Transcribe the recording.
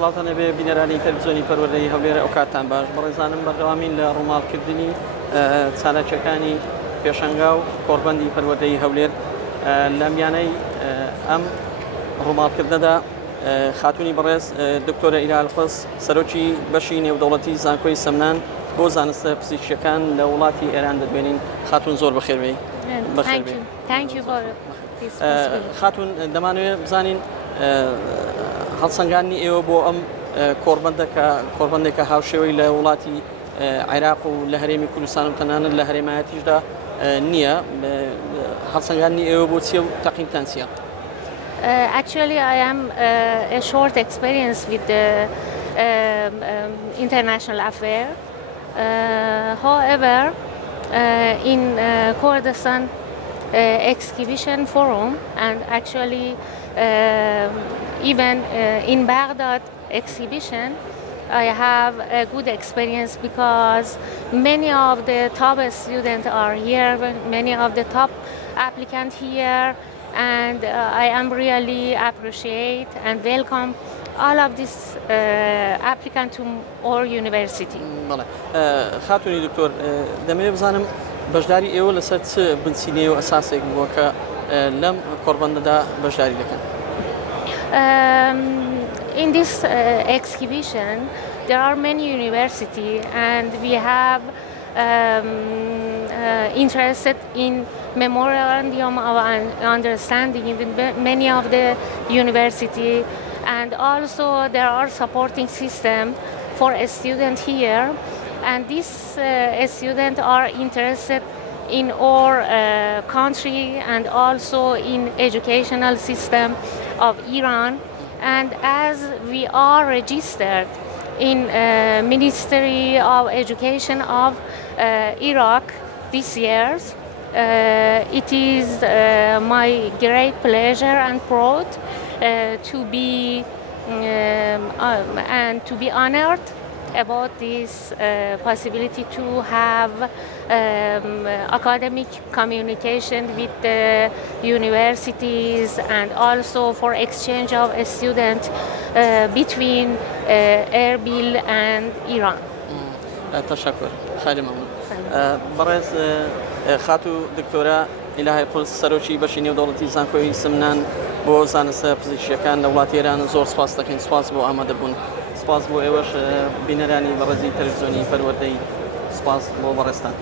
سڵاتانە بێ بینەرانی تەلەڤیزیۆنی پەروەردەیی هەولێر ئەو کاتتان باش بەڕێزانم بەردەوامین لە ڕووماڵکردنی چالەکیەکانی پێشانگا و کۆڕبەندی پەروەردەیی هەولێر لە میانەی ئەم ڕووماڵکردنەدا خاتوونی بەڕێز دکتۆرە ئیلالقس سەرۆکی بەشی نێودەوڵەتی زانکۆی سەمنان بۆ زانستە پزیشکیەکان لە وڵاتی ئێران دەدوێنین. خاتوون زۆر بەخێربێی. خاتوون دەمانوێت بزانین هەڵسەنگاندنی ئێوە بۆ ئەم کۆڕبەندێکە هاوشێوەی لە وڵاتی عێراق و لە هەرێمی کوردستان و تەنانەت لە هەرێمایەتیشدا نییە. هەڵسەنگاندنی ئێوە بۆ چییە و تەقییمتان چییە؟ Actually, I am a short experience with the international affair. However, in Kurdistan exhibition forum and actually even in Baghdad exhibition, I have a good experience because many of the top students are here, many of the top applicants here, and I am really appreciate and welcome all of this applicant to our university. خاتونی دکتۆر دەمەوێت بزانم بەشداری ئێوە لەسەر چ بنچینەیە و ئەساسێک بووە کە لەم کۆڕبەندەدا بەشداری دەکەن؟ In this exhibition, there are many universities, and we have interested in memorandum of understanding with many of the university, and also there are supporting system for a student here, and these students are interested in our country and also in educational system of Iran. And as we are registered in Ministry of Education of Iraq this year, it is my great pleasure and proud to be honored about this possibility to have academic communication with the universities and also for exchange of students between Erbil and Iran. تشكر خالي ممنون. بەڕێز خاتو دکتۆرە ئیلاقس سەرۆکی بەشی نێودەوڵەتی زانکۆی سەمنان بۆ زانستە پزیشکیەکان لە وڵاتی ئێران زۆر سپاس دەکەین. سپاس بۆ ئامادەبوون. سپاس بۆ ئێوەش بینەرانی بەڕێزی تەلەڤیزیۆنی پەروەردەیی. سپاس بۆ بەڕێستان.